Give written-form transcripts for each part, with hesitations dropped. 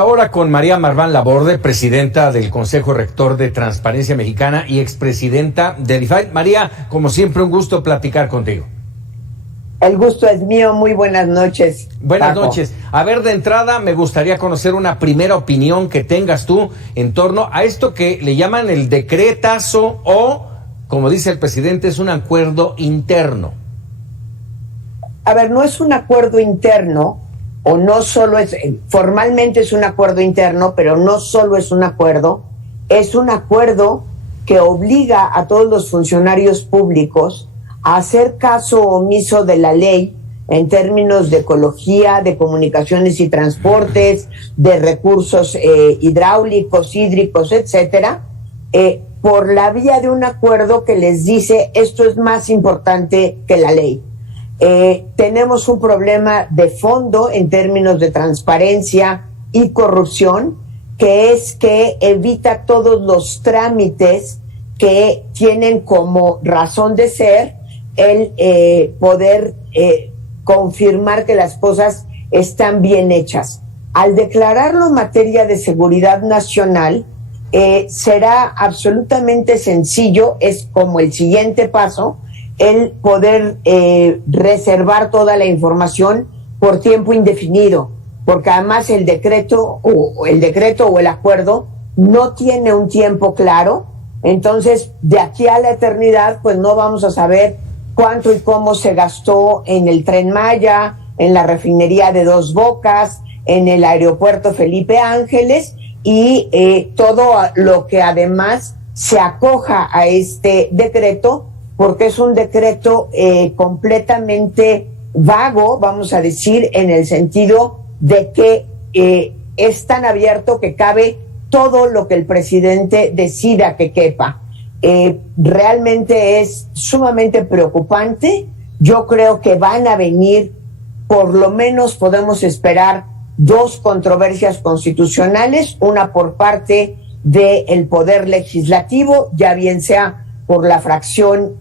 ahora con María Marván Laborde, presidenta del Consejo Rector de Transparencia Mexicana y expresidenta del IFAI. María, como siempre, un gusto platicar contigo. El gusto es mío, muy buenas noches. Buenas noches. A ver, de entrada me gustaría conocer una primera opinión que tengas tú en torno a esto que le llaman el decretazo o, como dice el presidente, es un acuerdo interno. A ver, no es un acuerdo interno, o no solo es, formalmente es un acuerdo interno, pero no solo es un acuerdo que obliga a todos los funcionarios públicos a hacer caso omiso de la ley en términos de ecología, de comunicaciones y transportes, de recursos hidráulicos, hídricos, etcétera, por la vía de un acuerdo que les dice esto es más importante que la ley. Tenemos un problema de fondo en términos de transparencia y corrupción, que es que evita todos los trámites que tienen como razón de ser el poder confirmar que las cosas están bien hechas. Al declararlo materia de seguridad nacional, será absolutamente sencillo, es como el siguiente paso, el poder reservar toda la información por tiempo indefinido, porque además el decreto o el acuerdo no tiene un tiempo claro. Entonces, de aquí a la eternidad, pues no vamos a saber cuánto y cómo se gastó en el Tren Maya, en la refinería de Dos Bocas, en el aeropuerto Felipe Ángeles y todo lo que además se acoja a este decreto, porque es un decreto completamente vago, vamos a decir, en el sentido de que es tan abierto que cabe todo lo que el presidente decida que quepa. Realmente es sumamente preocupante. Yo creo que van a venir, por lo menos podemos esperar, 2 controversias constitucionales, una por parte del Poder Legislativo, ya bien sea por la fracción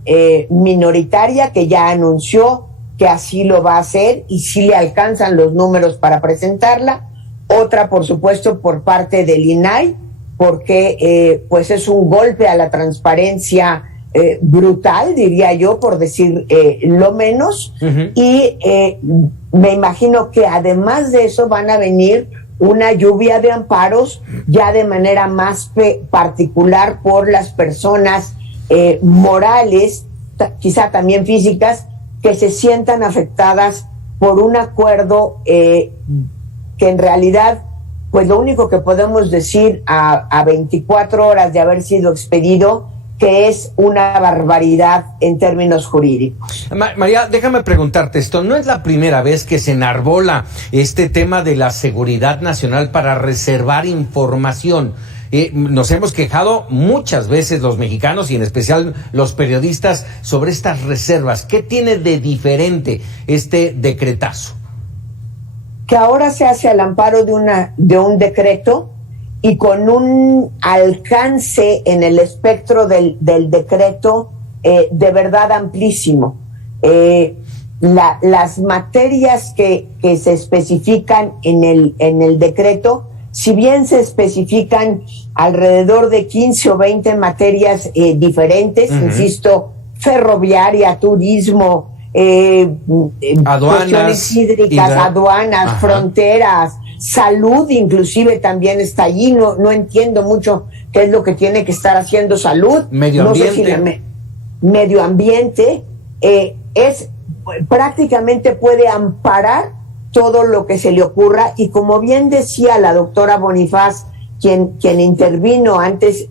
minoritaria que ya anunció que así lo va a hacer y si le alcanzan los números para presentarla, otra por supuesto por parte del INAI, porque pues es un golpe a la transparencia brutal, diría yo, por decir lo menos, y me imagino que además de eso van a venir una lluvia de amparos ya de manera más particular por las personas morales, quizá también físicas, que se sientan afectadas por un acuerdo que en realidad, pues lo único que podemos decir a 24 horas de haber sido expedido, que es una barbaridad en términos jurídicos. María, déjame preguntarte esto, ¿no es la primera vez que se enarbola este tema de la seguridad nacional para reservar información? Nos hemos quejado muchas veces los mexicanos y en especial los periodistas sobre estas reservas. ¿Qué tiene de diferente este decretazo? Que ahora se hace al amparo de un decreto y con un alcance en el espectro del decreto de verdad amplísimo. Las materias que se especifican en el decreto, si bien se especifican alrededor de 15 o 20 materias diferentes, insisto, ferroviaria, turismo, cuestiones hídricas, aduanas, fronteras, salud inclusive también está allí, no entiendo mucho qué es lo que tiene que estar haciendo salud. Medio ambiente. No sé si medio ambiente, prácticamente puede amparar todo lo que se le ocurra, y como bien decía la doctora Bonifaz, quien intervino antes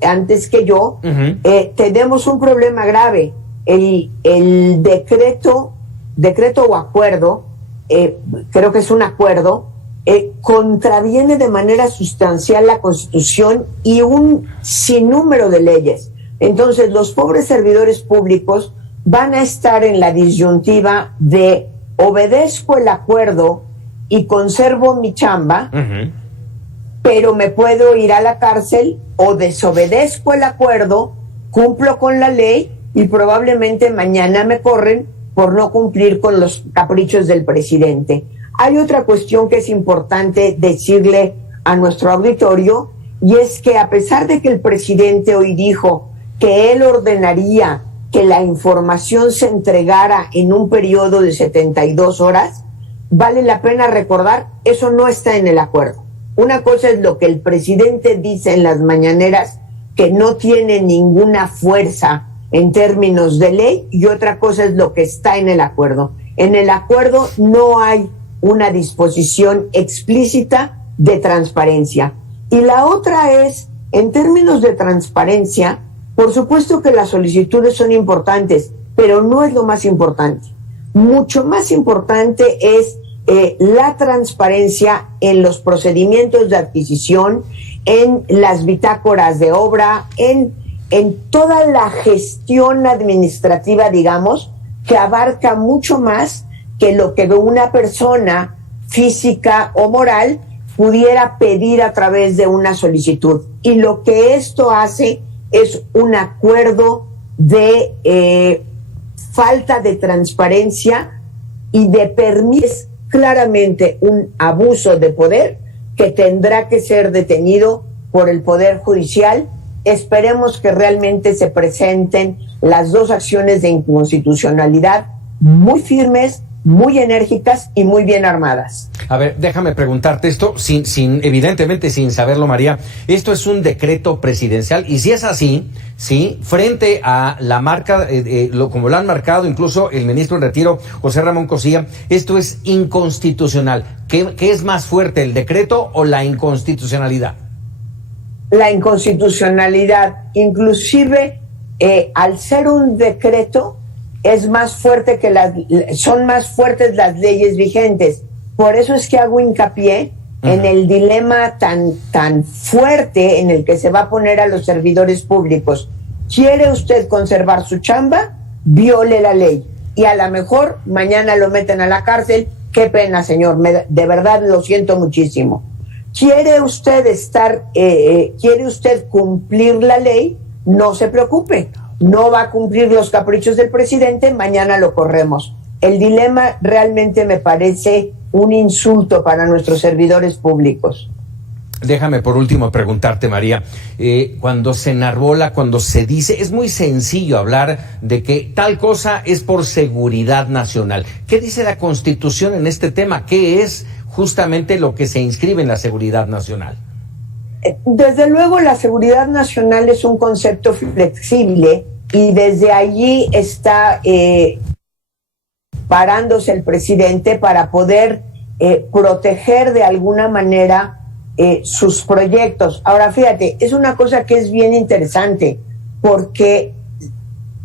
que yo, tenemos un problema grave. El decreto o acuerdo, creo que es un acuerdo, contraviene de manera sustancial la Constitución y un sinnúmero de leyes. Entonces, los pobres servidores públicos van a estar en la disyuntiva de obedezco el acuerdo y conservo mi chamba, pero me puedo ir a la cárcel, o desobedezco el acuerdo, cumplo con la ley y probablemente mañana me corren por no cumplir con los caprichos del presidente. Hay otra cuestión que es importante decirle a nuestro auditorio, y es que a pesar de que el presidente hoy dijo que él ordenaría que la información se entregara en un periodo de 72 horas, vale la pena recordar, eso no está en el acuerdo. Una cosa es lo que el presidente dice en las mañaneras, que no tiene ninguna fuerza en términos de ley, y otra cosa es lo que está en el acuerdo. En el acuerdo no hay una disposición explícita de transparencia. Y la otra es, en términos de transparencia, por supuesto que las solicitudes son importantes, pero no es lo más importante. Mucho más importante es la transparencia en los procedimientos de adquisición, en las bitácoras de obra, en toda la gestión administrativa, digamos, que abarca mucho más que lo que una persona física o moral pudiera pedir a través de una solicitud. Y lo que esto hace es un acuerdo de falta de transparencia y de permitir claramente un abuso de poder que tendrá que ser detenido por el Poder Judicial. Esperemos que realmente se presenten las dos acciones de inconstitucionalidad muy firmes, muy enérgicas y muy bien armadas. A ver, déjame preguntarte esto, evidentemente sin saberlo, María. Esto es un decreto presidencial, y si es así, sí, frente a la marca, como lo han marcado incluso el ministro en retiro, José Ramón Cosía, esto es inconstitucional. ¿Qué es más fuerte, el decreto o la inconstitucionalidad? La inconstitucionalidad, inclusive al ser un decreto, es más fuerte son más fuertes las leyes vigentes. Por eso es que hago hincapié en el dilema tan fuerte en el que se va a poner a los servidores públicos. ¿Quiere usted conservar su chamba? Viole la ley. Y a lo mejor mañana lo meten a la cárcel. Qué pena, señor. De verdad lo siento muchísimo. ¿Quiere usted quiere usted cumplir la ley? No se preocupe. No va a cumplir los caprichos del presidente, mañana lo corremos. El dilema realmente me parece un insulto para nuestros servidores públicos. Déjame por último preguntarte, María, cuando se enarbola, cuando se dice, es muy sencillo hablar de que tal cosa es por seguridad nacional. ¿Qué dice la Constitución en este tema? ¿Qué es justamente lo que se inscribe en la seguridad nacional? Desde luego la seguridad nacional es un concepto flexible y desde allí está parándose el presidente para poder proteger de alguna manera sus proyectos. Ahora fíjate, es una cosa que es bien interesante porque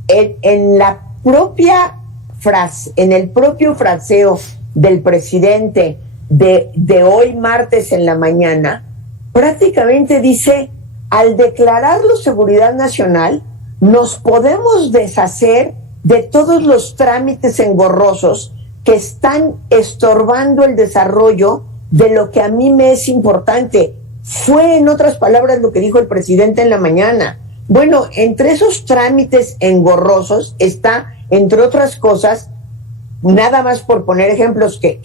en la propia frase, en el propio fraseo del presidente de hoy martes en la mañana, prácticamente dice, al declararlo seguridad nacional, nos podemos deshacer de todos los trámites engorrosos que están estorbando el desarrollo de lo que a mí me es importante. Fue, en otras palabras, lo que dijo el presidente en la mañana. Bueno, entre esos trámites engorrosos está, entre otras cosas, nada más por poner ejemplos que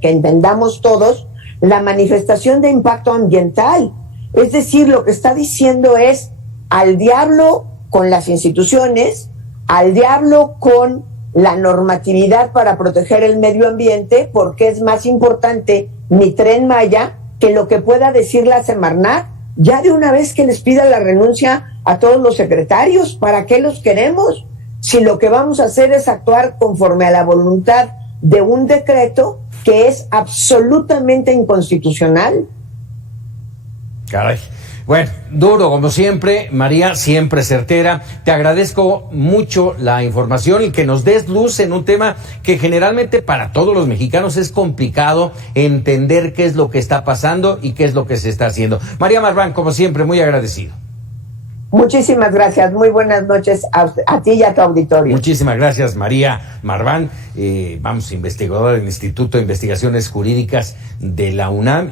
entendamos todos, la manifestación de impacto ambiental. Es decir, lo que está diciendo es al diablo con las instituciones, al diablo con la normatividad para proteger el medio ambiente, porque es más importante mi Tren Maya que lo que pueda decir la Semarnat. Ya de una vez que les pida la renuncia a todos los secretarios, ¿para qué los queremos? Si lo que vamos a hacer es actuar conforme a la voluntad de un decreto que es absolutamente inconstitucional. Caray. Bueno, duro como siempre, María, siempre certera. Te agradezco mucho la información y que nos des luz en un tema que generalmente para todos los mexicanos es complicado entender qué es lo que está pasando y qué es lo que se está haciendo. María Marván, como siempre, muy agradecido. Muchísimas gracias, muy buenas noches a ti y a tu auditorio. Muchísimas gracias, María Marván, investigadora del Instituto de Investigaciones Jurídicas de la UNAM.